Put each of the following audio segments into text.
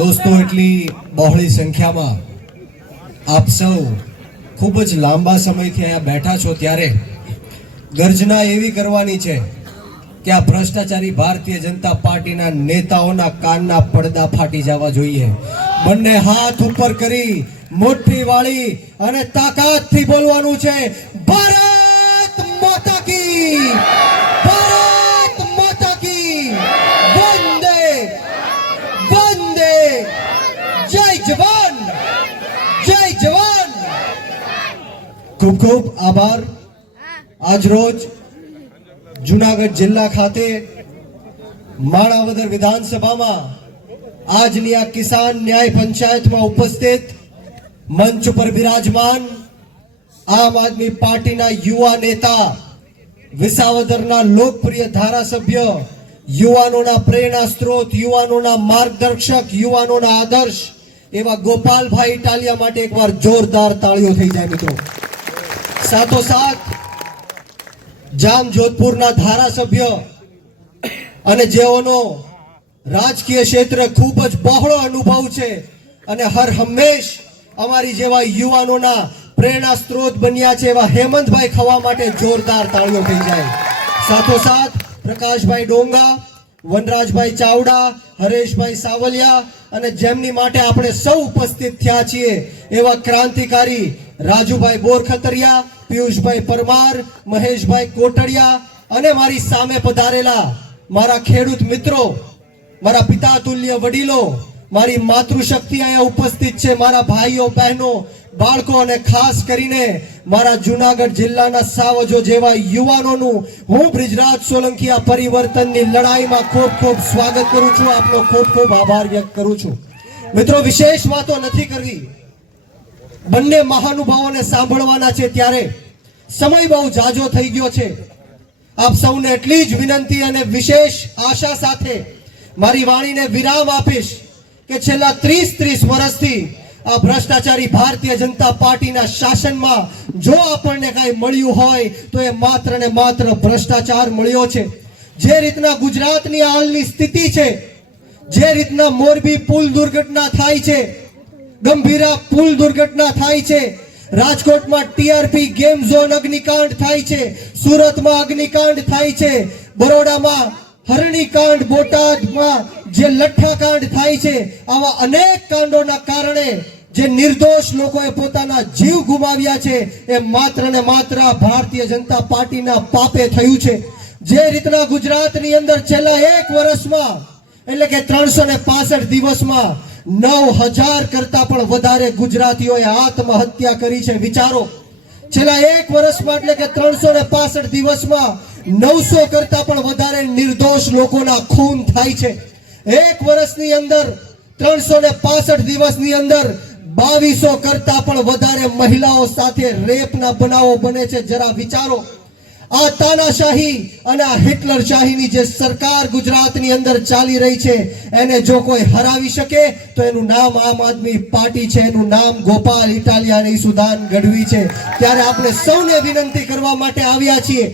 દોસ્તો, એટલી બહોળી સંખ્યામાં આપ સૌ ખૂબ જ લાંબા સમયથી અહીંયા બેઠા છો ત્યારે ગર્જના એવી કરવાની છે કે આ ભ્રષ્ટાચારી ભારતીય જનતા પાર્ટીના નેતાઓના કાનના પડદા ફાટી જવા જોઈએ। બંને હાથ ઉપર કરી મુઠ્ઠી વાળી અને તાકાતથી બોલવાનું છે, ભારત માતા કી, ભારત માતા કી, વંદે વંદે, જય જવાન, જય જવાન। ખૂબ ખૂબ આભાર। આજ રોજ જૂનાગઢ જિલ્લા ખાતે માણાવદર વિધાનસભામાં આજની આ કિસાન ન્યાય પંચાયતમાં ઉપસ્થિત મંચ ઉપર બિરાજમાન આમ આદમી પાર્ટીના યુવા નેતા, વિસાવદરના લોકપ્રિય ધારાસભ્ય, યુવાનોના પ્રેરણા સ્ત્રોત, યુવાનોના માર્ગદર્શક, યુવાનોના આદર્શ એવા ગોપાલભાઈ ઇટાલિયા માટે એકવાર જોરદાર તાળીઓ થઈ જાય મિત્રો। સાથોસાથ જામ જોધપુરના ધારાસભ્ય અને જેઓનો રાજકીય ક્ષેત્ર ખૂબ જ બહોળો અનુભવ છે અને હર હંમેશ અમારી જેવા યુવાનોના પ્રેરણા સ્ત્રોત બન્યા છે એવા હેમંતભાઈ ખવા માટે જોરદાર તાળીઓ થઈ જાય। સાથોસાથ પ્રકાશભાઈ ડોંગા, વનરાજભાઈ ચાવડા, હરેશભાઈ સાવલિયા અને જેમની માટે આપણે સૌ ઉપસ્થિત થયા છીએ એવા ક્રાંતિકારી રાજુભાઈ બોરખતરિયા, પિયુષભાઈ પરમાર, મહેશભાઈ કોટડિયા અને મારી સામે પધારેલા મારા ખેડૂત મિત્રો, મારા પિતા તુલ્ય વડીલો, મારી માતૃશક્તિ અહીંયા ઉપસ્થિત છે, મારા ભાઈઓ બહેનો, બાળકો અને ખાસ કરીને મારા જૂનાગઢ જિલ્લાના સાવજો જેવા યુવાનોનું હું બ્રિજરાજ સોલંકી આ પરિવર્તનની લડાઈમાં ખૂબ ખૂબ સ્વાગત કરું છું, આપનો ખૂબ ખૂબ આભાર વ્યક્ત કરું છું। મિત્રો, વિશેષ વાતો નથી કરવી, બંને મહાનુભાવોને સાંભળવાના છે ત્યારે સમય બહુ જાજો થઈ ગયો છે। આપ સૌને એટલી જ વિનંતી અને વિશેષ આશા સાથે મારી વાણીને વિરામ આપીશ કે છેલ્લા 30 વર્ષથી આ ભ્રષ્ટાચારી ભારતીય જનતા પાર્ટીના શાસનમાં જો આપણને કાંઈ મળ્યું હોય તો એ માત્ર ને માત્ર ભ્રષ્ટાચાર મળ્યો છે। જે રીતના ગુજરાતની હાલની સ્થિતિ છે, જે રીતના મોરબી પુલ દુર્ઘટના થાય છે, ગંભીરા પુલ દુર્ઘટના થાય છે, રાજકોટમાં ટીઆરપી ગેમ ઝોન અગ્નિકાંડ થાય છે, સુરતમાં અગ્નિકાંડ થાય છે, બરોડામાં હરણીકાંડ, બોટાદમાં જે લઠ્ઠાકાંડ થાય છે, આવા અનેક કાંડોના કારણે જે નિર્દોષ લોકોએ પોતાના જીવ ગુમાવ્યા છે એ માત્ર ને માત્ર ભારતીય જનતા પાર્ટીના પાપે થયું છે। જે રીતના ગુજરાતની અંદર છેલ્લા 1 વર્ષમાં એટલે કે 365 દિવસમાં 9000 કરતા પણ વધારે ગુજરાતીઓએ આત્મહત્યા કરી છે। વિચારો, છેલ્લા 1 વર્ષમાં એટલે કે 365 દિવસમાં 900 કરતા પણ વધારે નિર્દોષ લોકોના ખૂન થાય છે। 1 વર્ષની અંદર 365 દિવસની અંદર 2200 કરતા પણ વધારે મહિલાઓ સાથે રેપના બનાવો બને છે। જરા વિચારો, આ તાનાશાહી અને આ હિટલર શાહીની જે સરકાર ગુજરાતની અંદર ચાલી રહી છે એને જો કોઈ હરાવી શકે તો એનું નામ આમ આદમી પાર્ટી છે, એનું નામ ગોપાલ ઇટાલિયા અને સુદાન ગઢવી છે। ત્યારે આપણે સૌને વિનંતી કરવા માટે આવ્યા છીએ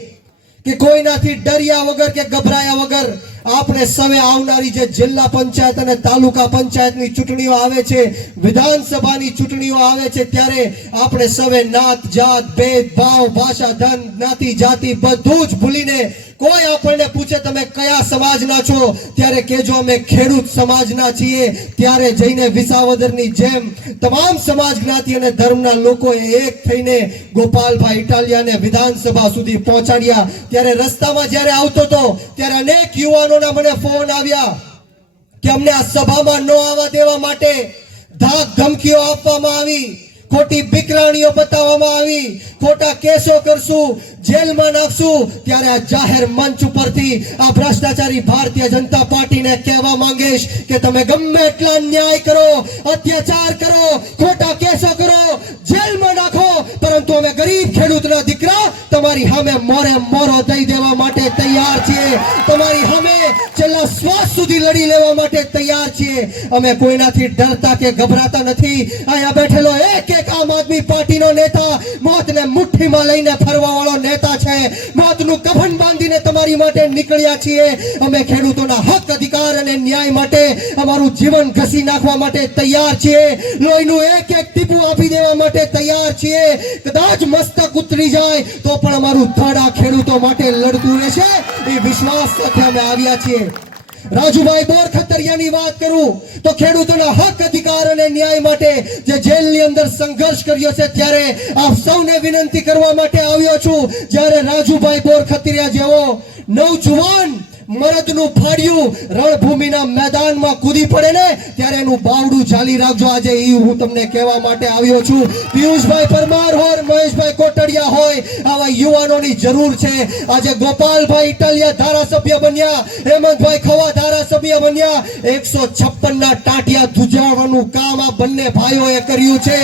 કે કોઈનાથી ડર્યા વગર કે ગભરાયા વગર આપણે સવે આવનારી જે જિલ્લા પંચાયત અને તાલુકા પંચાયતની ચૂંટણીઓ આવે છે, વિધાનસભાની ચૂંટણીઓ આવે છે ત્યારે આપણે સવે નાત જાત ભેદભાવ, ભાષા, ધન, જ્ઞાતિ, જાતિ બધું જ ભૂલીને કોઈ આપણને પૂછે તમે કયા સમાજના છો ત્યારે કહેજો અમે ખેડૂત સમાજના છીએ। ત્યારે જઈને વિસાવદરની જેમ તમામ સમાજ, જ્ઞાતિ અને ધર્મના લોકોએ એક થઈને ગોપાલભાઈ ઇટાલિયાને વિધાનસભા સુધી પહોંચાડ્યા। ત્યારે રસ્તામાં જ્યારે આવતો હતો ત્યારે અનેક યુવાનોના મને ફોન આવ્યા કે અમને આ સભામાં ન આવવા દેવા માટે ધાક ધમકીઓ આપવામાં આવી, ખોટી બિકરાણીઓ બતાવવામાં આવી, ખોટા કેસો કરશું, જેલમાં નાખશું। ત્યારે આ જાહેર મંચ ઉપરથી આ ભ્રષ્ટાચારી ભારતીય જનતા પાર્ટીને કહેવા માંગીશ કે તમે ગમે એટલા ન્યાય કરો, અત્યાચાર કરો, ખોટા કેસો કરો, જેલમાં નાખો, પરંતુ અમે ગરીબ ખેડૂતના દીકરા તમારી સામે મોરે મોરો દઈ દેવા માટે તૈયાર છીએ, તમારી સામે છેલ્લા શ્વાસ સુધી લડી લેવા માટે તૈયાર છીએ। અમે કોઈનાથી ડરતા કે ગભરાતા નથી। અહીંયા બેઠેલો એક એક આમ આદમી પાર્ટીનો નેતા મોતને મુઠ્ઠીમાં લઈને ફરવા વાળો નેતા છે। મોતનું કફન બાંધીને તમારી માટે નીકળ્યા છીએ। અમે ખેડૂતોના હક અધિકાર અને ન્યાય માટે અમારું જીવન ઘસી નાખવા માટે તૈયાર છીએ। લોહીનું એક એક ટીપું આપી દેવા માટે તૈયાર છીએ। કદાચ મસ્તક ઉતરી જાય તો પણ અમારું ધડ આ ખેડૂતો માટે લડતું રહેશે એ વિશ્વાસ સાથે અમે આવ્યા છીએ। રાજુભાઈ બોરખતરિયાની વાત કરું તો ખેડૂતોના હક અધિકાર અને ન્યાય માટે જે જેલની અંદર સંઘર્ષ કર્યો છે ત્યારે આપ સૌને વિનંતી કરવા માટે આવ્યો છું, જ્યારે રાજુભાઈ બોરખતરિયા જેવો નવજુવાન મરદનું ફાડ્યું રણભૂમિના મેદાનમાં કૂદી પડે ને ત્યારે એનું બાવડું ચાલી રાખજો। આજે એ હું તમને કહેવા માટે આવ્યો છું। પિયુષભાઈ પરમાર હોય, મહેશભાઈ કોટડિયા હોય, આવા યુવાનોની જરૂર છે। આજે ગોપાલભાઈ ઇટાલિયા ધારાસભ્ય બન્યા, હેમંતભાઈ ખવા ધારાસભ્ય બન્યા, 156 ના ટાટિયા ધુજાવવાનું કામ આ બંને ભાઈઓએ કર્યું છે।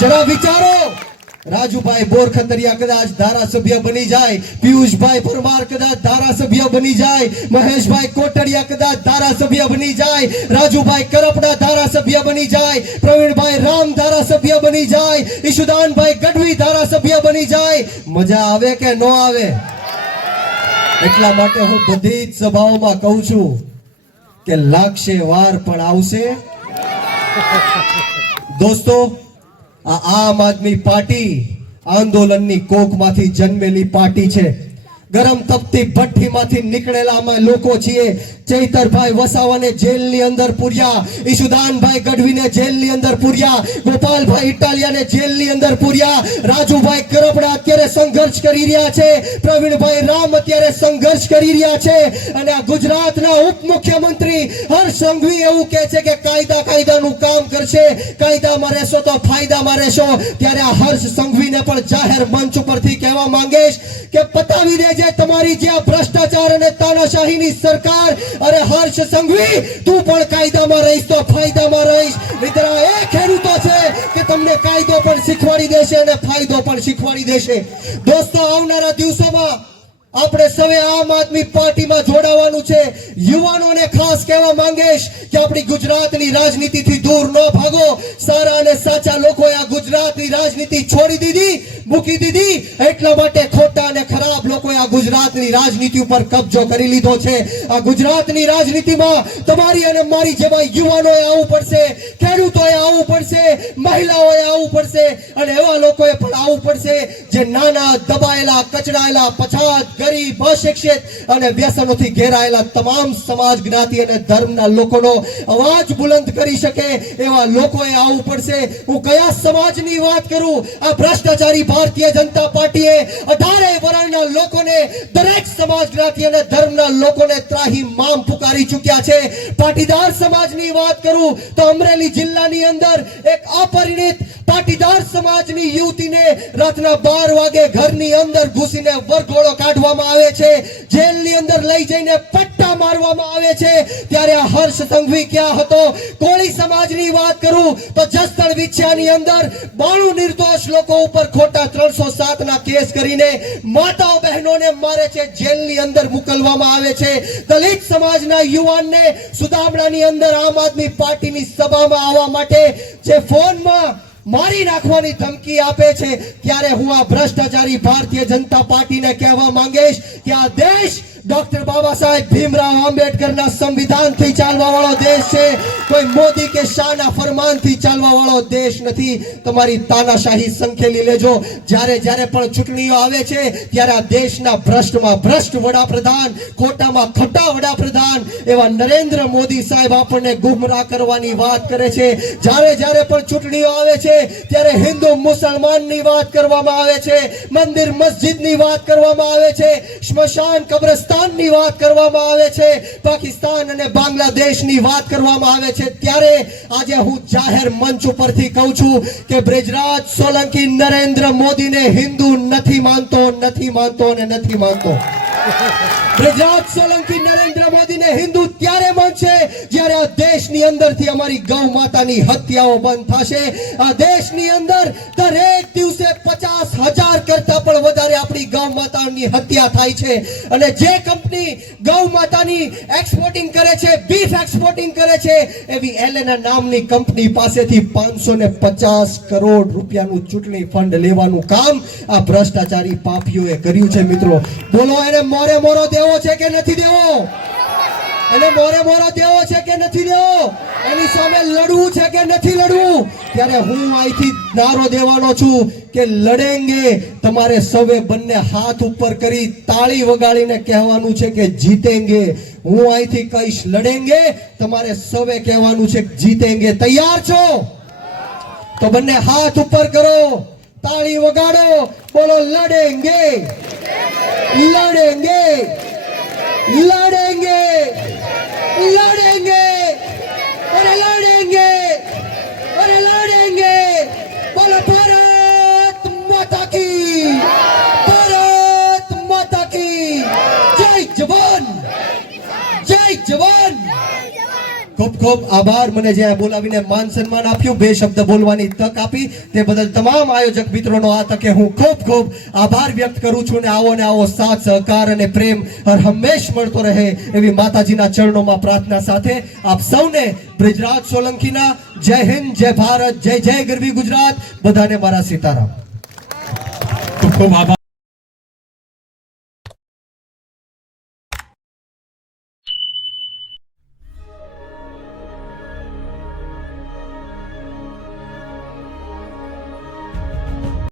જરા વિચારો, રાજુભાઈ બોરખતરિયા કદાચ ધારાસભ્ય બની જાય, પિયુષભાઈ પરમાર કદાચ ધારાસભ્ય બની જાય, મહેશભાઈ કોટડિયા કદાચ ધારાસભ્ય બની જાય, રાજુભાઈ કરપડા ધારાસભ્ય બની જાય, પ્રવીણભાઈ રામ ધારાસભ્ય બની જાય, ઈશુદાનભાઈ ગઢવી ધારાસભ્ય બની જાય, મજા આવે કે ન આવે? એટલા માટે હું બધી જ સભાઓમાં કહું છું કે લાગશે વાર પણ આવશે। દોસ્તો, આમ આદમી પાર્ટી આંદોલનની કોખમાંથી જન્મેલી પાર્ટી છે। ગરમ તપતી ભઠ્ઠીમાંથી નીકળેલા અમે લોકો છીએ। ચૈતરભાઈ વસાવાને જેલની અંદર પૂર્યા, ઈશુદાનભાઈ ગઢવીને જેલની અંદર પૂર્યા, ગોપાલભાઈ ઇટાલિયાને જેલની અંદર પૂર્યા, રાજુભાઈ કરપડા અત્યારે સંઘર્ષ કરી રહ્યા છે, પ્રવીણભાઈ રામ અત્યારે સંઘર્ષ કરી રહ્યા છે, અને આ ગુજરાતના ઉપમુખ્યમંત્રી હર્ષ સંઘવી એવું કહે છે કે કાયદાનું કામ કરશે, કાયદામાં રહેશો તો ફાયદામાં રહેશો। ત્યારે આ હર્ષ સંઘવીને પણ જાહેર મંચ ઉપરથી કહેવા માંગીશ કે પતાવી દેજે તમારી જે આ ભ્રષ્ટાચાર અને તાનાશાહીની સરકાર। અરે હર્ષ સંઘવી, તું પણ કાયદામાં રહીશ તો ફાયદામાં રહીશ। મિત્ર, એ ખેડૂતો છે કે તમને કાયદો પણ શીખવાડી દેશે અને ફાયદો પણ શીખવાડી દેશે। દોસ્તો, આવનારા દિવસોમાં આપણે સૌએ આમ આદમી પાર્ટીમાં જોડાવાનું છે। યુવાનોને ખાસ કહેવા માંગીશ કે આપણી ગુજરાતની રાજનીતિથી દૂર ન ભાગો। સારા અને સાચા લોકોએ આ ગુજરાતની રાજનીતિ છોડી દીધી, મૂકી દીધી, એટલા માટે ખોટા અને ખરાબ લોકોએ આ ગુજરાતની રાજનીતિ ઉપર કબજો કરી લીધો છે। આ ગુજરાતની રાજનીતિમાં તમારી અને મારી જેવા યુવાનોએ આવવું પડશે, ખેડૂતોએ આવવું પડશે, મહિલાઓએ આવવું પડશે, અને એવા લોકોએ પણ આવવું પડશે જે નાના, દબાયેલા, કચડાયેલા, પછાત, ગરીબ, અશિક્ષિત અને વ્યસનોથી ઘેરાયેલા તમામ સમાજ, જ્ઞાતિ અને ધર્મના લોકોનો અવાજ બુલંદ કરી શકે એવા લોકોએ આવવું પડશે। હું કયા સમાજની વાત કરું? આ ભ્રષ્ટાચારી ભારતીય જનતા પાર્ટીએ 18 વર્ણના લોકોને, દરેક સમાજ, જ્ઞાતિ અને ધર્મના લોકોને ત્રાહી મામ પુકારી ચૂક્યા છે। પાટીદાર સમાજની વાત કરું તો અમરેલી જિલ્લાની અંદર એક અપરિણિત પાટીદાર સમાજની યુવતીને રાતના 12 વાગે ઘરની અંદર ઘૂસીને વરઘોડો કાઢવામાં આવે છે, જેલની અંદર લઈ જઈને પટ્ટા મારવામાં આવે છે। ત્યારે આ હર્ષ સંઘવી ક્યાં હતો? કોળી સમાજની વાત કરું તો જસદણ વિછ્યાની અંદર 92 નિર્દોષ લોકો ઉપર ખોટા 307 ના કેસ કરીને માતાઓ બહેનોને મારે છે, જેલની અંદર મોકલવામાં આવે છે। દલિત સમાજના યુવાનને સુદામડાની અંદર આમ આદમી પાર્ટીની સભામાં આવવા માટે જે ફોનમાં મારી નાખવાની ધમકી આપે છે, ત્યારે હું આ ભ્રષ્ટાચારી ભારતીય જનતા પાર્ટીને કહેવા માંગીશ કે આ દેશ ડોક્ટર બાબા સાહેબ ભીમરાવ આંબેડકરના સંવિધાનથી ચાલવા વાળો દેશ છે, કોઈ મોદી કે શાહના ફરમાનથી ચાલવા વાળો દેશ નથી। તમારી તાનાશાહી સંખેલી લેજો। જ્યારે જ્યારે પણ ચૂંટણીઓ આવે છે ત્યારે આ દેશના ભ્રષ્ટમાં ભ્રષ્ટ વડાપ્રધાન, ખોટામાં ખોટા વડાપ્રધાન એવા નરેન્દ્ર મોદી સાહેબ આપણને ગુમરાહ કરવાની વાત કરે છે। જ્યારે જ્યારે પણ ચૂંટણીઓ આવે છે ત્યારે હિન્દુ મુસલમાનની વાત કરવામાં આવે છે, મંદિર મસ્જિદની વાત કરવામાં આવે છે, સ્મશાન કબ્રસ્તાનની વાત કરવામાં આવે છે, પાકિસ્તાન અને બાંગ્લાદેશની વાત કરવામાં આવે છે। ત્યારે આજે હું જાહેર મંચ ઉપરથી કહું છું કે બ્રિજરાજ સોલંકી નરેન્દ્ર મોદીને હિન્દુ નથી માનતો, નથી માનતો અને નથી માનતો। બ્રિજરાજ સોલંકી નરેન્દ્ર મોદીને હિન્દુ ત્યારે માનશે જ્યારે આ દેશની અંદરથી અમારી ગૌ માતાની હત્યાઓ બંધ થશે. આ દેશની અંદર દરેક દિવસે 50,000 કરતા પણ વધારે આપણી ગૌ માતાની હત્યા થાય છે. અને જે કંપની ગૌ માતાની એક્સપોર્ટિંગ કરે છે, બીફ એક્સપોર્ટિંગ કરે છે, એવી એલેના નામની કંપની પાસેથી 550 કરોડ રૂપિયાનું ચૂંટણી ફંડ લેવાનું કામ આ ભ્રષ્ટાચારી પાપીઓએ કર્યું છે. મિત્રો બોલો, એને મોરે મોરો દેવો છે કે નથી દેવો? એને મોરે મોરો દેવો છે કે નથી દેવો? એની સામે લડવું છે કે નથી લડવું? ત્યારે હું અહીંથી નારો દેવાનો છું કે લડેંગે. તમારે સૌએ બંને હાથ ઉપર કરી તાળી વગાડીને કહેવાનું છે કે જીતેંગે. હું અહીંથી કહીશ લડેંગે, તમારે સૌએ કહેવાનું છે કે જીતેંગે. તૈયાર છો? તો બંને હાથ ઉપર કરો, તાળી વગાડો, બોલો લડેંગે, लड़ेंगे, लड़ेंगे, लड़ेंगे, अरे लड़ेंगे, अरे लड़ेंगे. बोलो भारत माता की, भारत माता की जय जवान, जय जवान. ખૂબ ખૂબ આભાર. મને જ્યાં બોલાવીને માન સન્માન આપ્યું, બે શબ્દ બોલવાની તક આપી તે બદલ તમામ આયોજક મિત્રોનો આ તકે હું ખૂબ ખૂબ આભાર વ્યક્ત કરું છું. ને આવો સાથ સહકાર અને પ્રેમ હર હંમેશ મળતો રહે એવી માતાજીના ચરણોમાં પ્રાર્થના સાથે આપ સૌને બ્રિજરાજ સોલંકીના જય હિન્દ, જય ભારત, જય જય ગરવી ગુજરાત. બધાને મારા સીતારામ. ખૂબ ખૂબ આભાર.